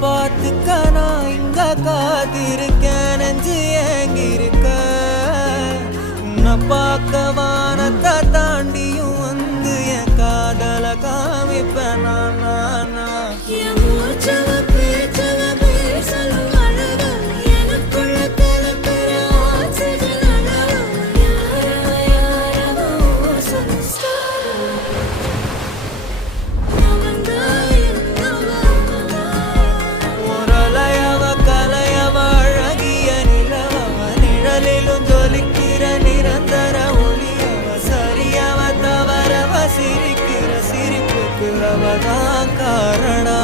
பார்த்துக்க நான் இங்க காத்திருக்கேன் நெஞ்சு ஏங்கிருக்க உன்னை பார்க்க வானத்தை தாண்டியும் வந்து என் காதல காமிப்பேன் நான் சிரிக்கிற சிரிப்புக்கு அவதான் காரணம்.